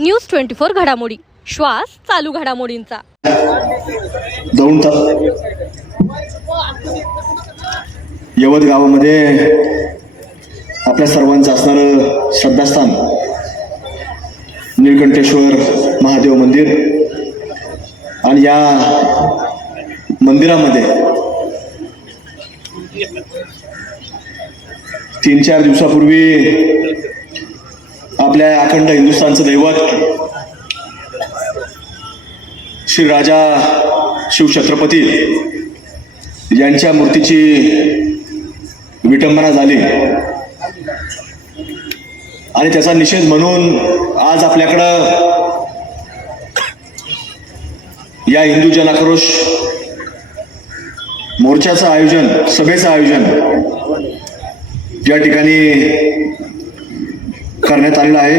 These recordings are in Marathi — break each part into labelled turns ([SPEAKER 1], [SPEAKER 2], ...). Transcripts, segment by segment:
[SPEAKER 1] न्यूज ट्वेंटी फोर घडामोडी. श्वास चालू घडामोडींचा.
[SPEAKER 2] यवत गावामध्ये आपल्या सर्वांचं असणारं श्रद्धास्थान निळकंठेश्वर महादेव मंदिर आणि या मंदिरामध्ये तीन चार दिवसापूर्वी आपल्या अखंड हिंदुस्थानचं दैवत श्री राजा शिवछत्रपती यांच्या मूर्तीची विटंबना झाली. आणि त्याचा निषेध म्हणून आज आपल्याकडं या हिंदू जनाक्रोश मोर्चाचं आयोजन सभेचं आयोजन या ठिकाणी करण्यात आलेलं आहे.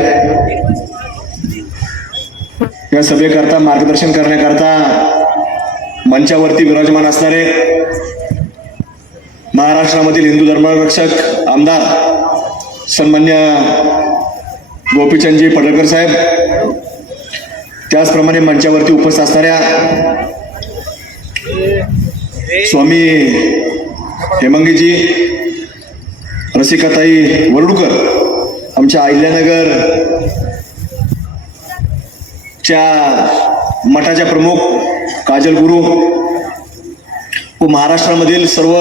[SPEAKER 2] या सभेकरता मार्गदर्शन करण्याकरता मंचावरती विराजमान असणारे महाराष्ट्रामधील हिंदू धर्मरक्षक आमदार सन्मान्य गोपीचंदजी पडळकर साहेब त्याचप्रमाणे मंचावरती उपस्थित असणाऱ्या स्वामी हेमंगीजी रसिकाताई वरुडकर आमच्या अहिल्यानगर च्या मठाच्या प्रमुख काजल गुरु व महाराष्ट्रामधील सर्व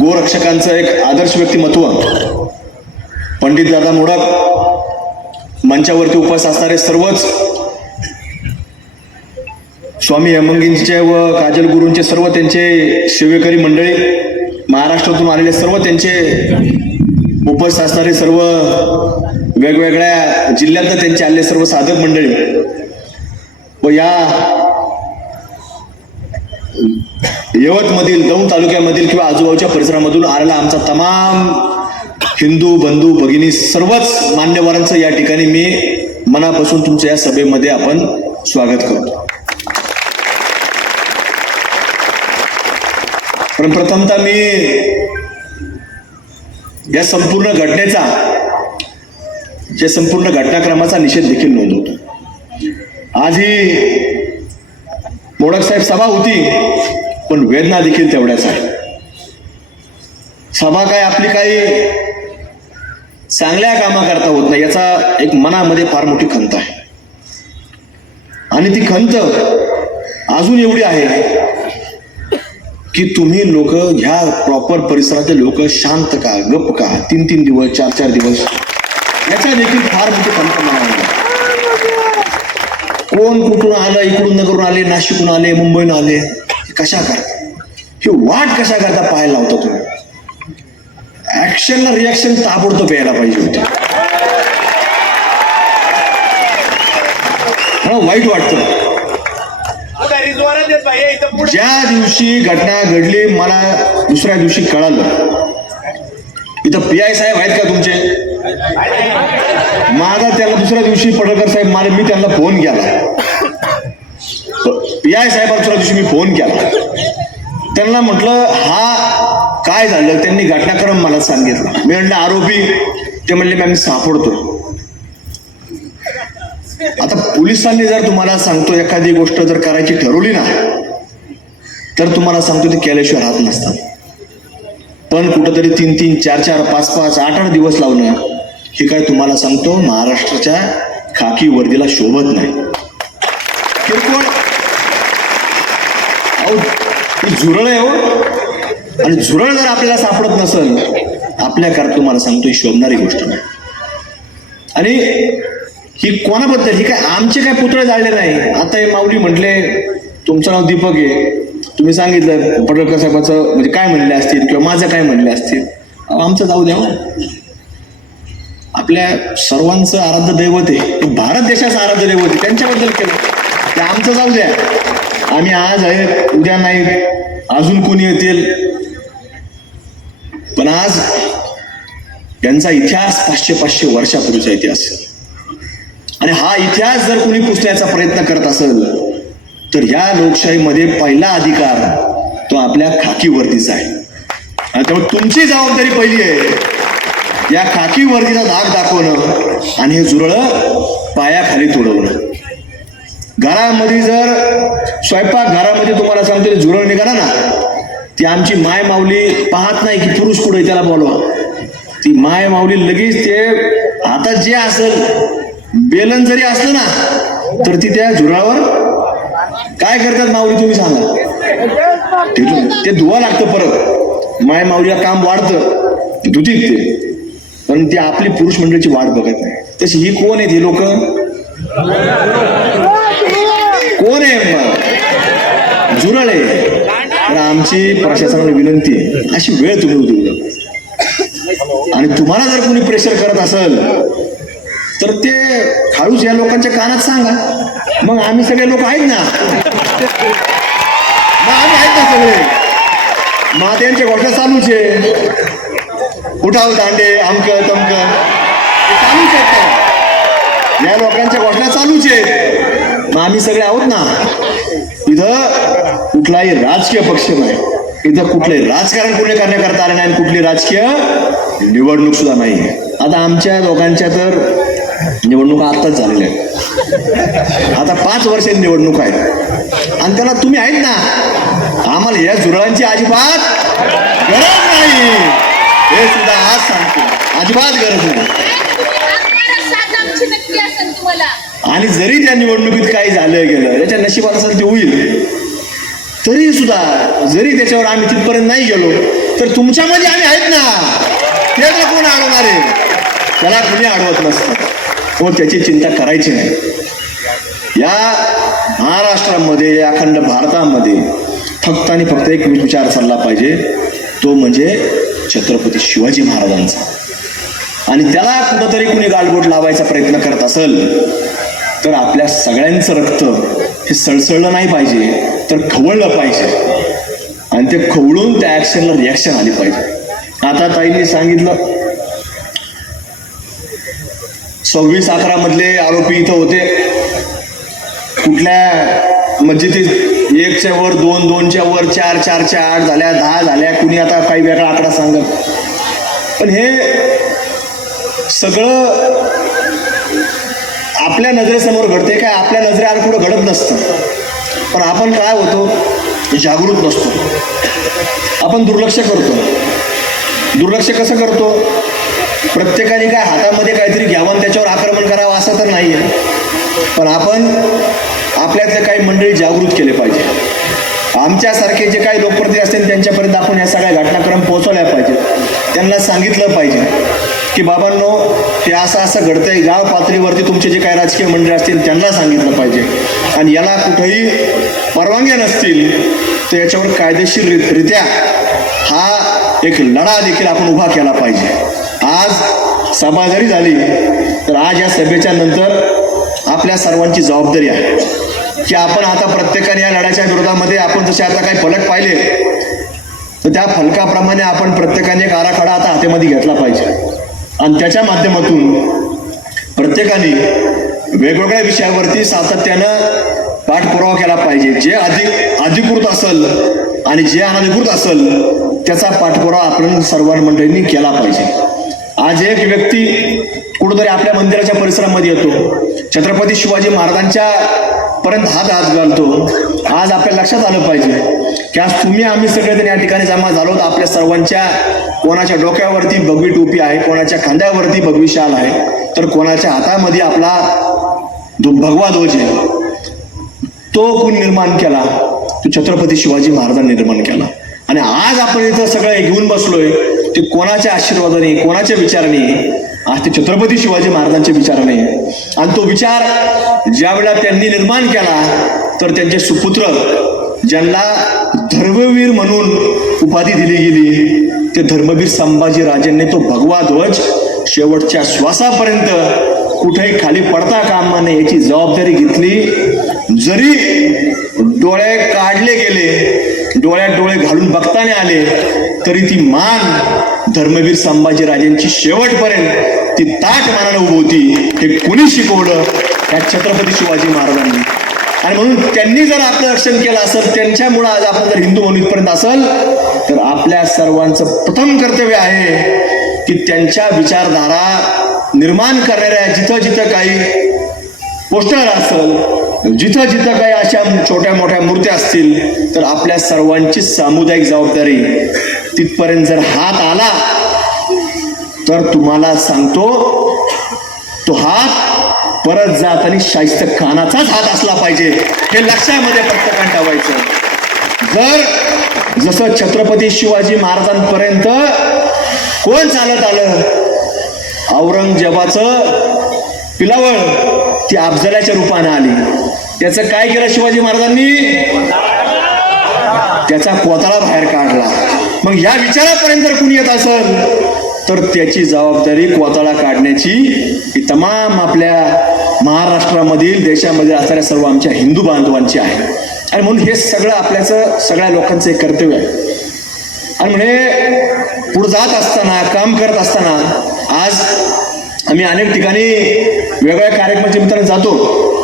[SPEAKER 2] गोरक्षकांचं एक आदर्श व्यक्तिमत्व पंडित दादा मोडक मंचावरती उपस्थित असणारे सर्वच स्वामी हेमंगींचे व काजल गुरूंचे सर्व त्यांचे शिवेकरी मंडळी महाराष्ट्रातून आलेले सर्व त्यांचे उपस्थित असणारे सर्व वेगवेगळ्या जिल्ह्यात त्यांचे आले सर्व साधक मंडळी व या यवतमधील दौंड तालुक्यामधील किंवा आजूबाजूच्या परिसरामधून आलेला आमचा तमाम हिंदू बंधू भगिनी सर्वच मान्यवरांचं या ठिकाणी मी मनापासून तुमच्या या सभेमध्ये आपण स्वागत करतो. पण प्रथमतः मी या संपूर्ण घटनेचा या संपूर्ण घटनाक्रमाचा निषेध देखील नोंदवतो आज ही मोडक साहेब सभा होती पण वेदना देखील तेवढ्याच आहे सभा काय आपली काही चांगल्या कामाकरता होत नाही याचा एक मनामध्ये फार मोठी खंत आहे. आणि ती खंत अजून एवढी आहे की तुम्ही लोक ह्या प्रॉपर परिसरातले लोक शांत का गप का? तीन तीन दिवस चार चार दिवस. याचा देखील फार मोठी कल्पना कोण कुठून आलं इकडून नगरून आले नाशिकहून आले मुंबईहून आले कशा करता? ही वाट कशा करता पाहायला होता तुम्ही? ऍक्शनला रिॲक्शन ताबडतोब यायला पाहिजे होते. मला वाईट वाटतं. ज्या दिवशी घटना घडली मला दुसऱ्या दिवशी कळालं. इथं पी आय साहेब आहेत का तुमचे? माझा त्याला दुसऱ्या दिवशी पडळकर साहेब मला मी त्यांना फोन केला. पी आय साहेबांना दुसऱ्या दिवशी मी फोन केला. त्यांना म्हटलं हा काय झालं? त्यांनी घटनाक्रम मला सांगितलं. मी म्हणलं आरोपी. ते म्हणले मी आम्ही सापडतो आता पोलिसांनी जर तुम्हाला सांगतो एखादी गोष्ट जर करायची ठरवली ना तर तुम्हाला सांगतो ते केल्याशिवाय राहत नसतात. पण कुठंतरी तीन तीन चार चार पाच पाच आठ आठ दिवस लावणं हे काय तुम्हाला सांगतो महाराष्ट्राच्या खाकी वर्दीला शोभत नाही. किरकोळ. अहो झुरळ आहे हो. आणि झुरळ जर आपल्याला सापडत नसेल आपल्याकरता तुम्हाला सांगतो ही शोभणारी गोष्ट नाही. आणि ही कोणाबद्दल? ही काय आमचे काय पुतळे जाळले नाही? आता हे माऊली म्हटले तुमचं नाव दीपक आहे. तुम्ही सांगितलं पडळकर साहेबाचं म्हणजे काय म्हणले असतील किंवा माझं काय म्हणले असतील? आमचं जाऊ द्या हो. आपल्या सर्वांचं आराध्य दैवत आहे. भारत देशाचं आराध्य दैवत आहे. त्यांच्याबद्दल केलं. ते आमचं जाऊ द्या. आम्ही आज आहे उद्या नाही. अजून कोणी येतील? पण आज त्यांचा इतिहास पाचशे पाचशे वर्षापूर्वीचा इतिहास आहे. आणि हा इतिहास जर कोणी पुसण्याचा प्रयत्न करत असेल तर ह्या लोकशाहीमध्ये पहिला अधिकार तो आपल्या खाकीवरतीचा आहे. आणि त्यामुळे तुमची जबाबदारी पहिली आहे या खाकी वर्दीचा धाक दाखवणं आणि हे जुरळं पायाखाली तोडवणं. घरामध्ये जर स्वयंपाक घरामध्ये तुम्हाला सांगतो झुरळ निघाला ना ती आमची माय माऊली पाहत नाही की पुरुष कुठे त्याला बोलवा. ती माय माऊली लगेच ते आता जे असेल बेलन जरी असलं ना तर ती त्या झुरावर काय करतात माऊली तुम्ही सांगा? ते धुवा लागतं परत. माय माऊलीला काम वाढतं धुतीत ते. पण ती आपली पुरुष मंडळीची वाट बघत नाही. तशी ही कोण आहेत ही लोक? कोण आहे मग? जुरळ आहे. तर आमची प्रशासनाला विनंती आहे अशी वेळ तुम्ही उद्या आणि तुम्हाला जर कोणी प्रेशर करत असेल तर ते खाळूच या लोकांच्या कानात सांगा. मग आम्ही सगळे लोक आहेत ना? मग आम्ही आहेत ना सगळे? महात्यांच्या घोषणा चालूच. आहे उठाव दांडे अमक तमक. चालूच आहेत या लोकांच्या घोषणा चालूच. आहेत मग आम्ही सगळे आहोत ना? इथं कुठलाही राजकीय पक्ष नाही. इथं कुठलंही राजकारण कोणी करण्याकरता आलं नाही आणि कुठली राजकीय निवडणूक सुद्धा नाही. आता आमच्या दोघांच्या तर निवडणुका आत्ताच झालेल्या आहेत. आता पाच वर्षाची निवडणूक आहे आणि त्याला तुम्ही आहेत ना आम्हाला या झुरळांची अजिबात गरज नाही. हे सुद्धा आज सांगतो. अजिबात गरज नाही. आणि जरी त्या निवडणुकीत काही झालं गेलं त्याच्या नशिबात असेल ते होईल. तरी सुद्धा जरी त्याच्यावर आम्ही तिथपर्यंत नाही गेलो तर तुमच्यामध्ये आम्ही आहेत ना. ते कोण अडवणार आहे? त्याला कुणी अडवत नसतं. व त्याची चिंता करायची नाही. या महाराष्ट्रामध्ये या अखंड भारतामध्ये फक्त आणि फक्त एक विचार चालला पाहिजे. तो म्हणजे छत्रपती शिवाजी महाराजांचा. आणि त्याला कुठंतरी कुणी गालबोट लावायचा प्रयत्न करत असेल तर आपल्या सगळ्यांचं रक्त हे सळसळलं नाही पाहिजे तर खवळलं पाहिजे. आणि ते खवळून त्या ॲक्शनला रिॲक्शन आली पाहिजे. आता ताईंनी सांगितलं सव्वीस अकरा मधले आरोपी इथं होते. कुठल्या म्हणजे मस्जिदीत एकच्या वर दोन दोनच्या वर चार चारच्या आठ झाल्या दहा झाल्या कुणी आता काही वेगळा आकडा सांगत. पण हे सगळं आपल्या नजरेसमोर घडते काय? आपल्या नजरेआड पुढं घडत नसतं. पण आपण काय होतो? जागृत नसतो. आपण दुर्लक्ष करतो. दुर्लक्ष कसं करतो? प्रत्येकाने काय हातामध्ये काहीतरी घ्यावं आणि त्याच्यावर आक्रमण करावं असं तर नाही आहे पण आपण आपल्यातले काही मंडळी जागृत केले पाहिजे. आमच्यासारखे जे काही लोकप्रतिनिधी असतील त्यांच्यापर्यंत आपण या सगळ्या घटनाक्रम पोहोचवल्या पाहिजे त्यांना सांगितलं पाहिजे की बाबांनो हे असं असं घडतंय. गाव पातळीवरती तुमचे जे काही राजकीय मंडळी असतील त्यांना सांगितलं पाहिजे. आणि याला कुठेही परवानग्या नसतील तर याच्यावर कायदेशीर रित्या हा एक लढा देखील आपण उभा केला पाहिजे. आज सभा जरी झाली तर आज या सभेच्या नंतर आपल्या सर्वांची जबाबदारी आहे. की आपण आता प्रत्येकाने या लढ्याच्या विरोधामध्ये आपण जसे आता काही फलक पाहिले तर त्या फलकाप्रमाणे आपण प्रत्येकाने एक आराखडा आता हातेमध्ये घेतला पाहिजे. आणि त्याच्या माध्यमातून प्रत्येकाने वेगवेगळ्या विषयावरती सातत्यानं पाठपुरावा केला पाहिजे. जे अधिक अधिकृत असेल आणि जे अनधिकृत असेल त्याचा पाठपुरावा आपण सर्व मंडळींनी केला पाहिजे. आज एक व्यक्ती कुठंतरी आपल्या मंदिराच्या परिसरामध्ये येतो. छत्रपती शिवाजी महाराजांच्या पर्यंत हात हात घालतो. आज आपल्या लक्षात आलं पाहिजे की आज तुम्ही आम्ही सगळेजण या ठिकाणी जमा झालो तर आपल्या सर्वांच्या कोणाच्या डोक्यावरती भगवी टोपी आहे कोणाच्या खांद्यावरती भगवी शाल आहे तर कोणाच्या हातामध्ये आपला जो भगवा ध्वज आहे. तो कोण निर्माण केला? तो छत्रपती शिवाजी महाराजांनी निर्माण केला. आणि आज आपण इथं सगळं घेऊन बसलोय. ते कोणाच्या आशीर्वादाने कोणाच्या विचाराने? आज ते छत्रपती शिवाजी महाराजांच्या विचाराने. आणि तो विचार ज्या वेळेला त्यांनी निर्माण केला तर त्यांचे सुपुत्र ज्यांना धर्मवीर म्हणून उपाधी दिली गेली ते धर्मवीर संभाजी राजांनी तो भगवा ध्वज शेवटच्या श्वासापर्यंत कुठेही खाली पडता कामा नये याची जबाबदारी घेतली. जरी डोळे काढले गेले डोळ्यात डोळे घालून बघताना आले तरी ती मान धर्मवीर संभाजीराजेंची शेवटपर्यंत ती ताट मानानं उभी होती. हे कुणी शिकवलं? त्या छत्रपती शिवाजी महाराजांनी. आणि म्हणून त्यांनी जर आपलं रक्षण केलं असेल त्यांच्यामुळं आज आपण जर हिंदू म्हणून इथपर्यंत असेल तर आपल्या सर्वांचं प्रथम कर्तव्य आहे की त्यांच्या विचारधारा निर्माण करणाऱ्या जिथं जिथं काही पोस्टर असेल जिथं जिथं काही अशा छोट्या मोठ्या मूर्त्या असतील तर आपल्या सर्वांची सामुदायिक जबाबदारी तिथपर्यंत जर हात आला तर तुम्हाला सांगतो तो हात परत जात आणि शाहिस्त खानाचाच हात असला पाहिजे. हे लक्षामध्ये प्रत्येकाने ठेवायचं. जर जसं छत्रपती शिवाजी महाराजांपर्यंत कोण चालत आलं? औरंगजेबाचं पिलावळ ती अफजलाच्या रूपानं आली. त्याचं काय केलं शिवाजी महाराजांनी? त्याचा कोताळा बाहेर काढला. मग या विचारापर्यंत जर कुणी येत असेल तर त्याची जबाबदारी कोताळा काढण्याची ही तमाम आपल्या महाराष्ट्रामधील देशामध्ये असणाऱ्या सर्व आमच्या हिंदू बांधवांची आहे. आणि म्हणून हे सगळं आपल्याचं सगळ्या लोकांचं एक कर्तव्य आहे. आणि म्हणजे पुढे जात असताना काम करत असताना आज आम्ही अनेक ठिकाणी वेगवेगळ्या कार्यक्रमाच्या निमित्ताने जातो.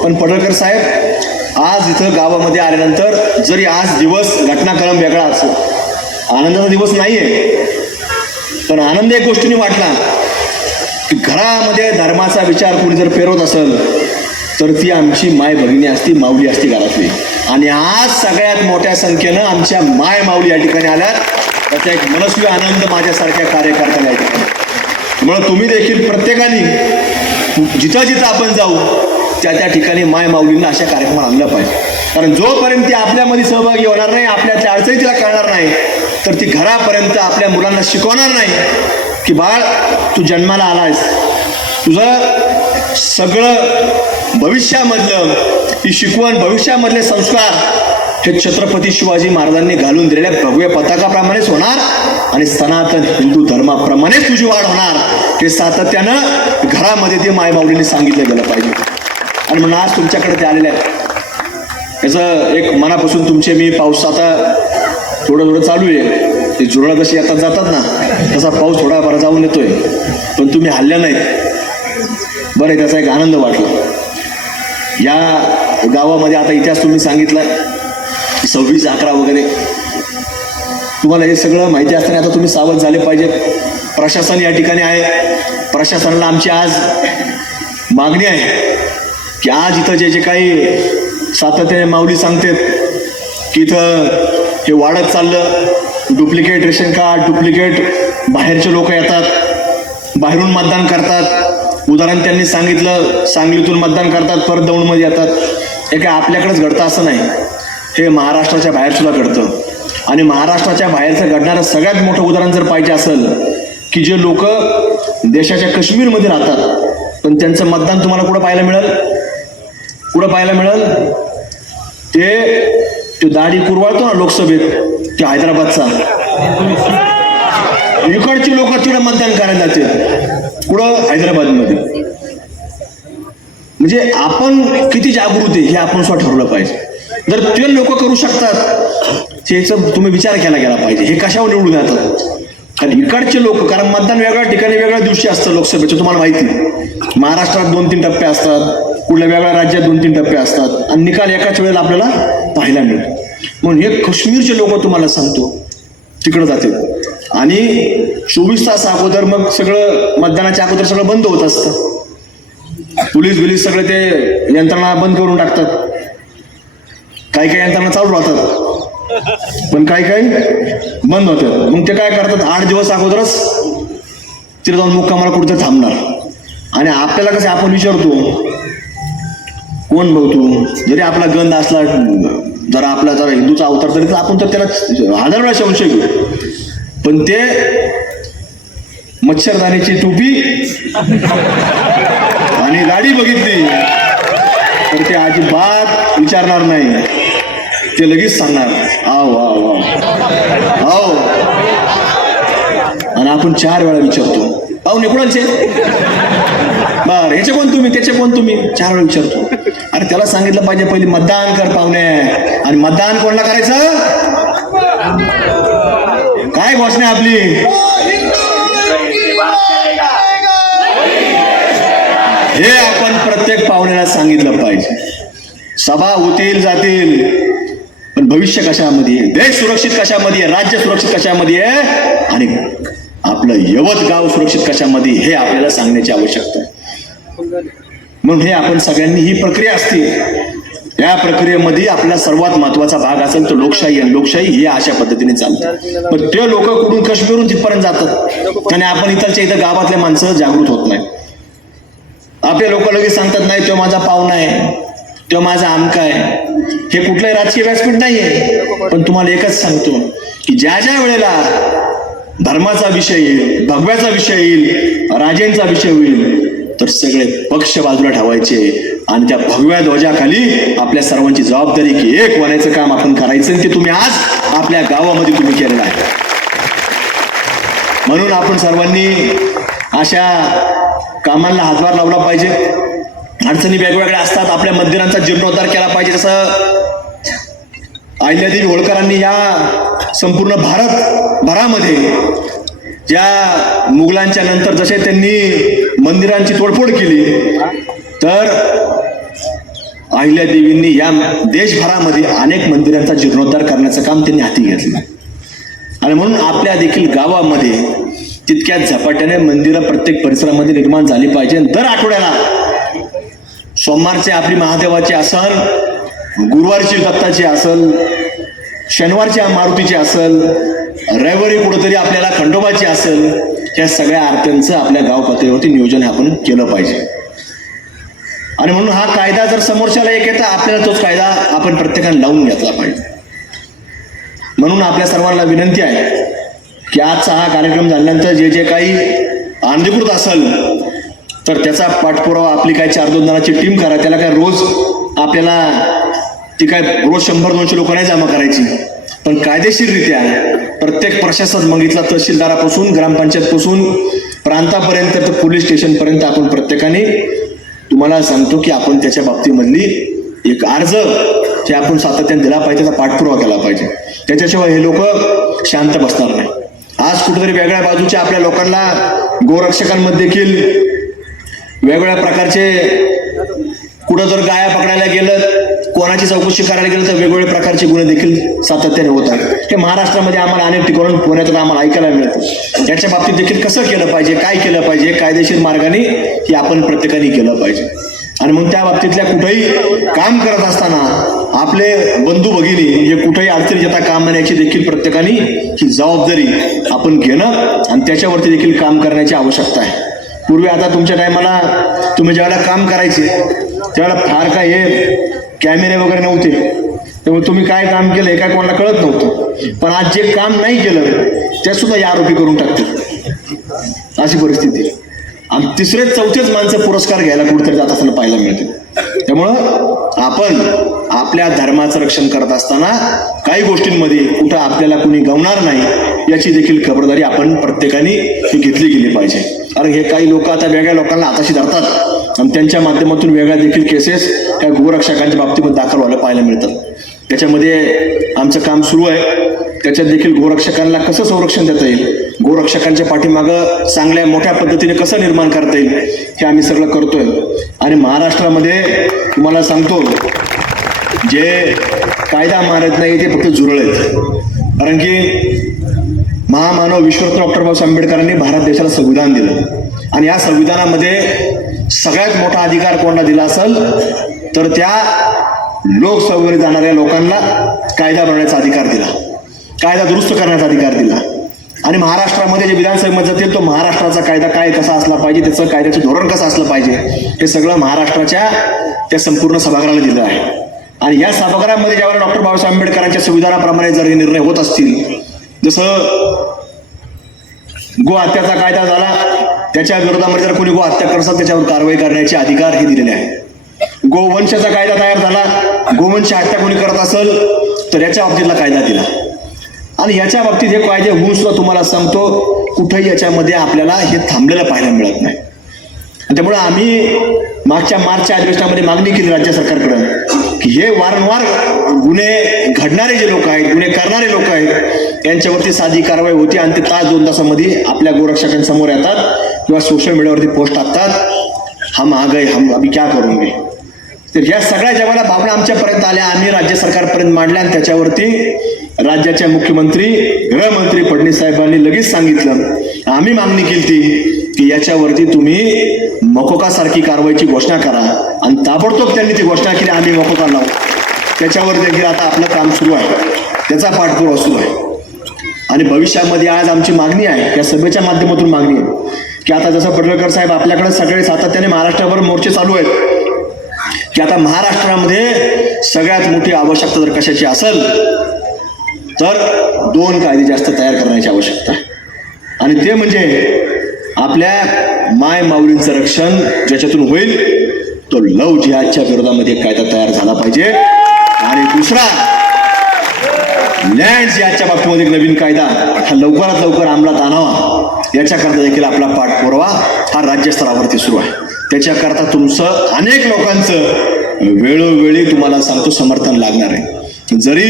[SPEAKER 2] पण पडळकर साहेब आज इथं गावामध्ये आल्यानंतर जरी आज दिवस घटनाक्रम वेगळा असो आनंदाचा दिवस नाही आहे पण आनंद एक गोष्टीने वाटला की घरामध्ये धर्माचा विचार कोणी जर पेरवत असेल तर ती आमची माय भगिनी असती माऊली असती घरातली. आणि आज सगळ्यात मोठ्या संख्येनं आमच्या माय माऊली या ठिकाणी आल्यात. त्याचा एक मनस्वी आनंद माझ्यासारख्या कार्यकर्त्याला या ठिकाणी. म्हणून तुम्ही देखील प्रत्येकाने जिथं जिथं आपण जाऊ त्या त्या ठिकाणी माय माऊलींना अशा कार्यक्रम आणला पाहिजे. कारण जोपर्यंत ती आपल्यामध्ये सहभागी होणार नाही आपल्यातल्या अडचणी तिला कळणार नाही तर ती घरापर्यंत आपल्या मुलांना शिकवणार नाही की बाळ तू जन्माला आलायस. तुझं सगळं भविष्यामधलं ही शिकवण भविष्यामधले संस्कार हे छत्रपती शिवाजी महाराजांनी घालून दिलेल्या भगव्या पताकाप्रमाणेच होणार. आणि सनातन हिंदू धर्माप्रमाणेच तुझी वाढ होणार. हे सातत्यानं घरामध्ये ते मायमाऊलीने सांगितलं गेलं पाहिजे. आणि म्हणून आज तुमच्याकडे ते आलेले आहेत. याचं एक मनापासून तुमचे मी पाऊस आता थोडं थोडं चालू आहे. ते जुरळा जशी येतात जातात ना तसा पाऊस थोडा बरा जाऊन येतोय. पण तुम्ही हल्ल्या नाहीत. बरं त्याचा एक आनंद वाटला. या गावामध्ये आता इतिहास तुम्ही सांगितला सव्वीस अकरा वगैरे. तुम्हाला हे सगळं माहिती असताना आता तुम्ही सावध झाले पाहिजेत. प्रशासन या ठिकाणी आहे. प्रशासनाला आमची आज मागणी आहे की आज इथं जे जे काही सातत्याने माऊली सांगतात की इथं हे वाढत चाललं. डुप्लिकेट रेशन कार्ड डुप्लिकेट बाहेरचे लोक येतात. बाहेरून मतदान करतात. उदाहरण त्यांनी सांगितलं. सांगलीतून मतदान करतात परत दौंडमध्ये येतात. हे काय आपल्याकडेच घडतं असं नाही. हे महाराष्ट्राच्या बाहेरसुद्धा घडतं. आणि महाराष्ट्राच्या बाहेरचं घडणारं सगळ्यात मोठं उदाहरण जर पाहिजे असेल की जे लोक देशाच्या काश्मीरमध्ये राहतात पण त्यांचं मतदान तुम्हाला कुठं पाहायला मिळेल? कुठं पाहायला मिळेल? ते तो दाढी कुरवाळतो ना लोकसभेत ते हैदराबादचा. इकडची लोक तिकडे मतदान करायला जाते. कुठं? हैदराबादमध्ये. म्हणजे आपण किती जागृत आहे हे आपण स्वतः ठरवलं पाहिजे. जर ते लोक करू शकतात त्याचा तुम्ही विचार केला गेला पाहिजे. हे कशावर निवडून येतात? कारण इकडचे लोक कारण मतदान वेगळ्या ठिकाणी वेगळ्या दिवशी असतं लोकसभेचं तुम्हाला माहिती महाराष्ट्रात दोन तीन टप्पे असतात कुठल्या वेगळ्या राज्यात दोन तीन टप्पे असतात आणि निकाल एकाच वेळेला आपल्याला पाहायला मिळतो. म्हणून हे काश्मीरचे लोक तुम्हाला सांगतो तिकडं जाते आणि चोवीस तास अगोदर मग सगळं मतदानाच्या अगोदर सगळं बंद होत असतं. पोलीस बिलीस सगळे ते यंत्रणा बंद करून टाकतात. काही काही यंत्रणा चालू राहतात. पण काही काही बंद होतात. मग ते काय करतात? आठ दिवस अगोदरच तिथे जाऊन मुक्कामाला कुठेतरी थांबणार. आणि आपल्याला कसं आपण विचारतो कोण बघतो जरी आपला गंध असला जरा आपला जरा हिंदूचा अवतार तरी तर आपण तर त्याला हजार वेळा संशय घेऊ. पण ते मच्छरदाणीची टोपी आणि गाडी बघितली. तर ते अजिबात विचारणार नाही. ते लगेच सांगणार आव आव आव. आव. आणि आपण चार वेळा विचारतो अहो निकुणांचे बर ह्याचे कोण तुम्ही? त्याचे कोण तुम्ही? चार वेळा विचारतो. अरे त्याला सांगितलं पाहिजे पहिले मतदान कर पाहुणे. आणि मतदान कोणाला करायचं? काय घोषणा आपली? हे आपण प्रत्येक पाहुण्याला सांगितलं पाहिजे. सभा होतील जातील. भविष्य कशामध्ये आहे? देश सुरक्षित कशामध्ये आहे? राज्य सुरक्षित कशामध्ये आहे? आणि आपलं यवत गाव सुरक्षित कशामध्ये हे आपल्याला सांगण्याची आवश्यकता आहे. मग हे आपण सगळ्यांनी ही प्रक्रिया असते. या प्रक्रियेमध्ये आपला सर्वात महत्त्वाचा भाग असेल तो लोकशाही आणि लोकशाही हे अशा पद्धतीने चालतं. पण ते लोक कुठून काश्मीरून तिथपर्यंत जातात. आणि आपण इथलच्या इथं गावातल्या माणसं जागृत होत नाही. आपले लोक लगेच सांगतात नाही तो माझा पाहुणा आहे. तो माझा आमका आहे. हे कुठलंही राजकीय व्यासपीठ नाहीये. पण तुम्हाला एकच सांगतो की ज्या ज्या वेळेला धर्माचा विषय येईल भगव्याचा विषय येईल राजेंचा विषय होईल तर सगळे पक्ष बाजूला ठेवायचे आणि त्या भगव्या ध्वजाखाली आपल्या सर्वांची जबाबदारी की एक होण्याचं काम आपण करायचं आणि ते तुम्ही आज आपल्या गावामध्ये तुम्ही केलेलं आहे. म्हणून आपण सर्वांनी अशा कामांना हातभार लावला पाहिजे. अडचणी वेगवेगळ्या असतात. आपल्या मंदिरांचा जीर्णोद्धार केला पाहिजे. जसं अहिल्यादेवी होळकरांनी या संपूर्ण भारत भरामध्ये ज्या मुघलांच्या नंतर जसे त्यांनी मंदिरांची तोडफोड केली तर अहिल्यादेवींनी या देशभरामध्ये अनेक मंदिरांचा जीर्णोद्धार करण्याचं काम त्यांनी हाती घेतलं. आणि म्हणून आपल्या देखील गावामध्ये तितक्या झपाट्याने मंदिरं प्रत्येक परिसरामध्ये निर्माण झाली पाहिजे. दर आठवड्याला सोमवारचे आपली महादेवाची असल गुरुवारची दत्ताची असल शनिवारच्या मारुतीची असल रविवारी कुठंतरी आपल्याला खंडोबाची असेल या सगळ्या आरत्यांचं आपल्या गाव पातळीवरती नियोजन आपण केलं पाहिजे. आणि म्हणून हा कायदा जर समोरच्याला एक येता आपल्याला तोच कायदा आपण प्रत्येकाने लावून घेतला पाहिजे. म्हणून आपल्या सर्वांना विनंती आहे की आजचा हा कार्यक्रम झाल्यानंतर जे जे काही अनधिकृत असेल तर त्याचा पाठपुरावा आपली काय चार दोन जणांची टीम करा त्याला काय रोज आपल्याला ती काय रोज शंभर दोनशे लोक नाही जमा करायची. पण कायदेशीररित्या प्रत्येक प्रशासन बघितला तहसीलदारापासून ग्रामपंचायतपासून प्रांतापर्यंत तर पोलीस स्टेशनपर्यंत आपण प्रत्येकाने तुम्हाला सांगतो की आपण त्याच्या बाबतीमधली एक अर्ज जे आपण सातत्याने दिला पाहिजे त्याचा पाठपुरावा केला पाहिजे. त्याच्याशिवाय हे लोक शांत बसणार नाही. आज कुठेतरी वेगळ्या बाजूच्या आपल्या लोकांना गोरक्षकांमध्ये देखील वेगवेगळ्या प्रकारचे कुठं जर गाया पकडायला गेलं कोणाची चौकशी करायला गेलं तर वेगवेगळ्या प्रकारचे गुन्हे देखील सातत्याने होतात. हे महाराष्ट्रामध्ये आम्हाला अनेक ठिकाणून पुण्यातून आम्हाला ऐकायला मिळतं. याच्या बाबतीत देखील कसं केलं पाहिजे काय केलं पाहिजे कायदेशीर मार्गाने हे आपण प्रत्येकाने केलं पाहिजे. आणि मग त्या बाबतीतल्या कुठेही काम करत असताना आपले बंधू भगिनी म्हणजे कुठेही अडचणी येता काम येण्याची देखील प्रत्येकाने ही जबाबदारी आपण घेणं आणि त्याच्यावरती देखील काम करण्याची आवश्यकता आहे. पूर्वी आता तुमच्या टायमाला तुम्ही ज्यावेळेला काम करायचे त्यावेळेला फार काय हे कॅमेरे वगैरे नव्हते. त्यामुळे तुम्ही काय काम केलं हे काय कोणाला कळत नव्हतं. पण आज जे काम नाही केलं ते सुद्धा या आरोपी करून टाकतात अशी परिस्थिती आहे. आणि तिसरे चौथेच माणसं पुरस्कार घ्यायला कुठेतरी जात असताना पाहायला मिळते. त्यामुळं आपण आपल्या धर्माचं रक्षण करत असताना काही गोष्टींमध्ये कुठं आपल्याला कुणी गवणार नाही याची देखील खबरदारी आपण प्रत्येकाने ही घेतली गेली पाहिजे. कारण हे काही लोक आता वेगळ्या लोकांना हाताशी धरतात आणि त्यांच्या माध्यमातून वेगळ्या देखील केसेस त्या गोरक्षकांच्या बाबतीमध्ये दाखल व्हायला पाहायला मिळतात. त्याच्यामध्ये आमचं काम सुरू आहे. त्याच्यात देखील गोरक्षकांना कसं संरक्षण देता येईल? गोरक्षकांच्या पाठीमागं चांगल्या मोठ्या पद्धतीने कसं निर्माण करता येईल हे आम्ही सगळं करतोय. आणि महाराष्ट्रामध्ये तुम्हाला सांगतो जे कायदा मानत नाही ते फक्त झुरळ आहेत. कारण की महामानव विश्वरत्न डॉक्टर बाबासाहेब आंबेडकरांनी भारत देशाला संविधान दिलं. आणि या संविधानामध्ये सगळ्यात मोठा अधिकार कोणाला दिला असेल? तर त्या लोकसभेवर जाणाऱ्या लोकांना कायदा बनवण्याचा अधिकार दिला. कायदा दुरुस्त करण्याचा अधिकार दिला. आणि महाराष्ट्रामध्ये जे विधानसभेमध्ये जातील तो महाराष्ट्राचा कायदा काय कसा असला पाहिजे त्याचं कायद्याचं धोरण कसं असलं पाहिजे हे सगळं महाराष्ट्राच्या त्या संपूर्ण सभागृहाला दिलं आहे. आणि या सभागृहामध्ये ज्यावेळेला डॉक्टर बाबासाहेब आंबेडकरांच्या संविधानाप्रमाणे जर हे निर्णय होत असतील जसं गो हत्याचा कायदा झाला त्याच्या विरोधामध्ये जर कोणी गो हत्या करत असेल त्याच्यावर कारवाई करण्याचे अधिकार हे दिलेले आहे गोवंशाचा कायदा तयार झाला. गोवंश हत्या कोणी करत असेल तर याच्या बाबतीतला कायदा दिला. आणि याच्या बाबतीत हे कायदे होऊन सुद्धा तुम्हाला सांगतो कुठेही याच्यामध्ये आपल्याला हे थांबलेलं पाहायला मिळत नाही. आणि त्यामुळे आम्ही मागच्या मार्चच्या अधिवेशनामध्ये मागणी केली राज्य सरकारकडं की हे वारंवार गुन्हे घडणारे जे लोक आहेत गुन्हे करणारे लोक आहेत यांच्यावरती साधी कारवाई होती आणि ते तास दोन तासामध्ये आपल्या गोरक्षकांसमोर येतात किंवा सोशल मीडियावरती पोस्ट टाकतात. हम आ गए हम अभी क्या करूंगे तर या सगळ्या जेव्हा भावना आमच्यापर्यंत आल्या. आम्ही राज्य सरकारपर्यंत मांडल्या आणि त्याच्यावरती राज्याच्या मुख्यमंत्री गृहमंत्री फडणवीस साहेबांनी लगेच सांगितलं. आम्ही मागणी केली की याच्यावरती तुम्ही मकोकासारखी कारवाईची घोषणा करा आणि ताबडतोब त्यांनी ती घोषणा केली आम्ही मकोका लावू. त्याच्यावर देखील आता आपलं काम सुरू आहे. त्याचा पाठपुरावा सुरू आहे. आणि भविष्यामध्ये आज आमची मागणी आहे या सभेच्या माध्यमातून मागणी आहे की आता जसं पडळकर साहेब आपल्याकडे सगळे सातत्याने महाराष्ट्रावर मोर्चे चालू आहेत. की आता महाराष्ट्रामध्ये सगळ्यात मोठी आवश्यकता जर कशाची असेल तर दोन कायदे जास्त तयार करण्याची आवश्यकता आहे. आणि ते म्हणजे आपल्या माय माऊलींचं रक्षण ज्याच्यातून होईल तो लव जिहादच्या विरोधामध्ये कायदा तयार झाला पाहिजे. आणि दुसरा लँड याच्या बाबतीमध्ये एक नवीन कायदा हा लवकरात लवकर अंमलात आणावा. याच्याकरता देखील आपला पाठपुरावा हा राज्यस्तरावरती सुरू आहे. त्याच्याकरता तुमचं अनेक लोकांचं वेळोवेळी तुम्हाला सांगतो समर्थन लागणार आहे. जरी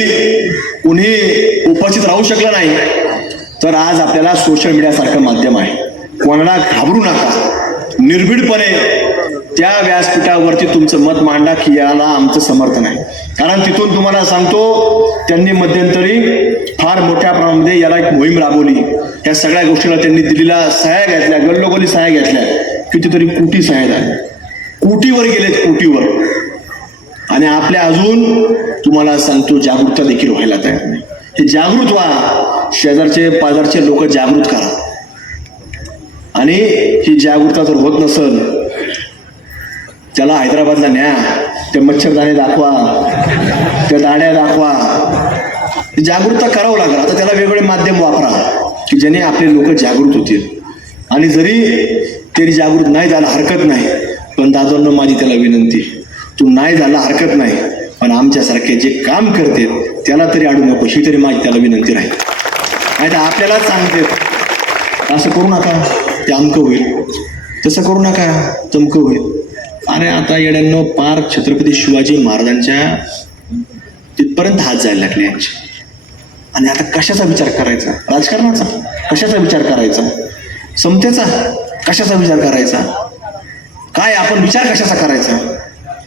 [SPEAKER 2] कुणी उपस्थित राहू शकलं नाही तर आज आपल्याला सोशल मीडियासारखं माध्यम आहे. कोणाला घाबरू नका. निर्भीडपणे त्या व्यासपीठावरती तुमचं मत मांडा की याला आमचं समर्थन आहे. कारण तिथून तुम्हाला सांगतो त्यांनी मध्यंतरी फार मोठ्या प्रमाणामध्ये याला एक मोहीम राबवली. या सगळ्या गोष्टीला त्यांनी दिलेला सह्या घेतल्या गल्लोगोली सहाय्या घेतल्या. कितीतरी कोटी साहेब झाल्या कोटीवर गेलेत कोटीवर. आणि आपल्या अजून तुम्हाला सांगतो जागरूकता देखील व्हायला तयार नाही. हे जागृत व्हा. शेजारचे पाजारचे लोक जागृत करा. आणि ही जागृतता जर होत नसल त्याला हैदराबादला न्या. ते मच्छरदाणे दाखवा. त्या दाण्या दाखवा. जागृतता करावं लागेल. आता त्याला वेगवेगळे माध्यम वापरा की ज्याने आपले लोक जागृत होतील. आणि जरी तरी जागृत नाही झाला हरकत नाही. पण दादांना माझी त्याला विनंती तू नाही झाला हरकत नाही. पण आमच्यासारखे जे काम करते त्याला तरी अडू नको ही तरी माझी त्याला विनंती राहील. नाही तर आपल्यालाच सांगते असं करू नका ते अमकं होईल. तसं करू नका तमकं होईल. अरे आता येड्यांनो पार छत्रपती शिवाजी महाराजांच्या तिथपर्यंत हात जायला लागले यांचे. आणि आता कशाचा विचार करायचा? राजकारणाचा? कशाचा विचार करायचा? समतेचा? कशाचा विचार करायचा? काय आपण विचार कशाचा करायचा?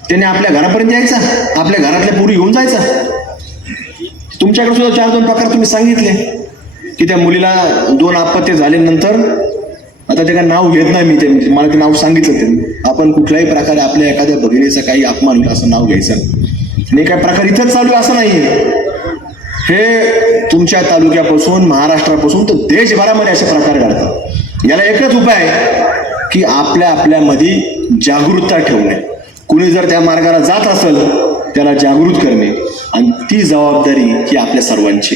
[SPEAKER 2] त्याने आपल्या घरापर्यंत यायचा? आपल्या घरातल्या पुरी घेऊन जायचा? तुमच्याकडे सुद्धा चार दोन प्रकार तुम्ही सांगितले. की त्या मुलीला दोन अपत्य झाल्यानंतर आता ते काय नाव घेत नाही मी ते मला ते नाव सांगितलं त्यांनी आपण कुठल्याही प्रकारे आपल्या एखाद्या भगिनीचा काही अपमान असं नाव घ्यायचं. आणि काय प्रकार इथंच चालू आहे असं नाही हे तुमच्या तालुक्यापासून महाराष्ट्रापासून तर देशभरामध्ये असे प्रकार घडतात. याला एकच उपाय आहे की आपल्या आपल्यामध्ये जागरूकता ठेवणे. कुणी जर त्या मार्गाला जात असेल त्याला जागृत करणे आणि ती जबाबदारी ही आपल्या सर्वांची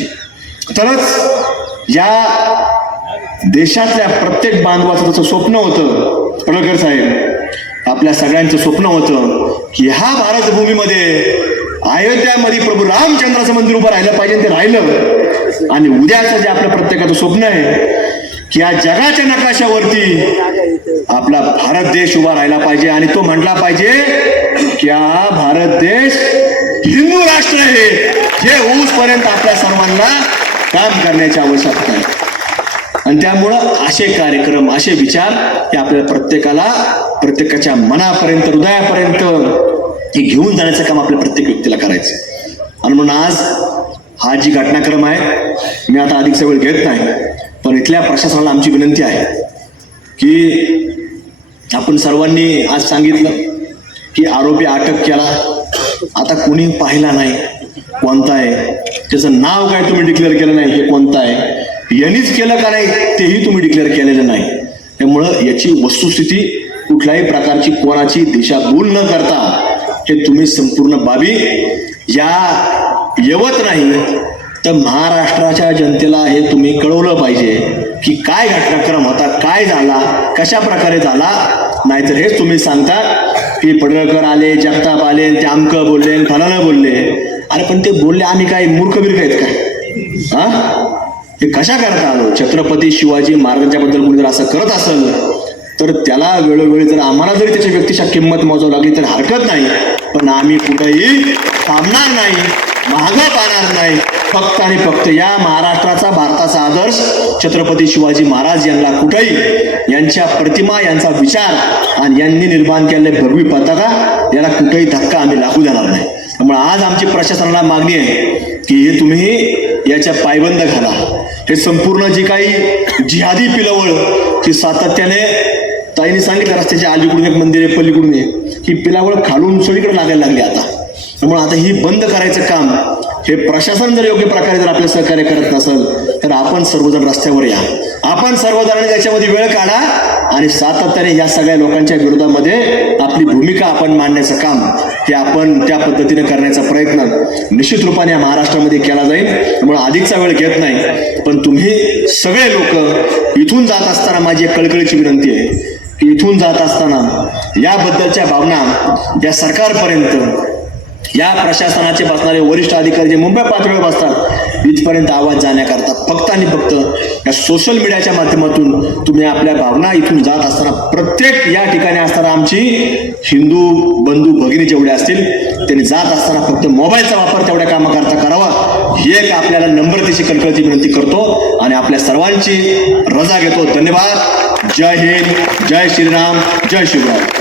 [SPEAKER 2] तरच या देशातल्या प्रत्येक बांधवाचं त्याचं स्वप्न होतं पडळकर साहेब आपल्या सगळ्यांचं स्वप्न होतं की ह्या भारतभूमीमध्ये अयोध्यामध्ये प्रभू रामचंद्राचं मंदिर उभं राहिलं पाहिजे ते राहिलं. आणि उद्याचं जे आपलं प्रत्येकाचं स्वप्न आहे की या जगाच्या नकाशावरती आपला भारत देश उभा राहिला पाहिजे आणि तो म्हटला पाहिजे की हा भारत देश हिंदू राष्ट्र आहे. हे पर्यंत आपल्या सर्वांना काम करण्याची आवश्यकता आहे. आणि त्यामुळं असे कार्यक्रम असे विचार हे आपल्याला प्रत्येकाला प्रत्येकाच्या मनापर्यंत हृदयापर्यंत हे घेऊन जाण्याचं काम आपल्या प्रत्येक व्यक्तीला करायचं आणि म्हणून आज हा जी घटनाक्रम आहे मी आता अधिकचा वेळ घेत नाही. पण इथल्या प्रशासनाला आमची विनंती आहे की आपण सर्वांनी आज सांगितलं की आरोपी अटक केला. आता कुणी पाहिला नाही कोणता आहे? त्याचं नाव काय तुम्ही डिक्लेअर केलं नाही हे कोणतं आहे? यांनीच केलं का नाही तेही तुम्ही डिक्लेअर केलेलं नाही. त्यामुळं याची वस्तुस्थिती कुठल्याही प्रकारची कोणाची दिशाभूल न करता हे तुम्ही संपूर्ण बाबी या येवत नाही तर महाराष्ट्राच्या जनतेला हे तुम्ही कळवलं पाहिजे की काय घटनाक्रम होता काय झाला कशा प्रकारे झाला नाहीतर हेच तुम्ही सांगता की पडळकर आले जगताप आले ते आमकं बोलले फलानं बोलले. अरे पण ते बोलले आम्ही काय मूर्ख बिर्ख आहेत काय? हा? हे कशा करता आलो? छत्रपती शिवाजी महाराजांच्या बद्दल कोणी जर असं करत असेल तर त्याला वेळोवेळी जर आम्हाला जरी त्याच्या व्यक्तीच्या किंमत मोजावं लागली तर हरकत नाही. पण आम्ही कुठेही थांबणार नाही महागा पाहणार नाही. फक्त आणि फक्त या महाराष्ट्राचा भारताचा आदर्श छत्रपती शिवाजी महाराज यांना कुठेही यांच्या प्रतिमा यांचा विचार आणि यांनी निर्माण केलेले भगवी पताका याला कुठेही धक्का आम्ही लागू देणार नाही. त्यामुळे आज आमची प्रशासनाला मागणी आहे की हे तुम्ही याच्या पायबंद घाला. हे संपूर्ण जी काही जिहादी पिलवळ की सातत्याने ताईने सांगितलं रस्त्याच्या अलीकडून एक मंदिर आहे पलीकडून ही पिलावळ खालून सगळीकडे लागायला लागली आता. त्यामुळे आता ही बंद करायचं काम हे प्रशासन जर योग्य प्रकारे जर आपलं सहकार्य करत नसेल तर आपण सर्वजण रस्त्यावर या. आपण सर्वजणांनी त्याच्यामध्ये वेळ काढा आणि सातत्याने या सगळ्या लोकांच्या विरोधामध्ये आपली भूमिका आपण मांडण्याचं काम हे आपण त्या पद्धतीने करण्याचा प्रयत्न निश्चित रूपाने या महाराष्ट्रामध्ये केला जाईल. त्यामुळे अधिकचा वेळ घेत नाही पण तुम्ही सगळे लोक इथून जात असताना माझी एक कळकळीची विनंती आहे की इथून जात असताना याबद्दलच्या भावना या सरकारपर्यंत या प्रशासनाचे बसणारे वरिष्ठ अधिकारी जे मुंबई पातळीवर बसतात इथपर्यंत आवाज जाण्याकरता फक्त आणि फक्त या सोशल मीडियाच्या माध्यमातून तुम्ही आपल्या भावना इथून जात असताना प्रत्येक या ठिकाणी असताना आमची हिंदू बंधू भगिनी जेवढे असतील त्यांनी जात असताना फक्त मोबाईलचा वापर तेवढ्या कामाकरता करावा. ही एक आपल्याला नम्रतेची कळकळती विनंती करतो आणि आपल्या सर्वांची रजा घेतो. धन्यवाद. जय हिंद. जय श्रीराम. जय शिवराम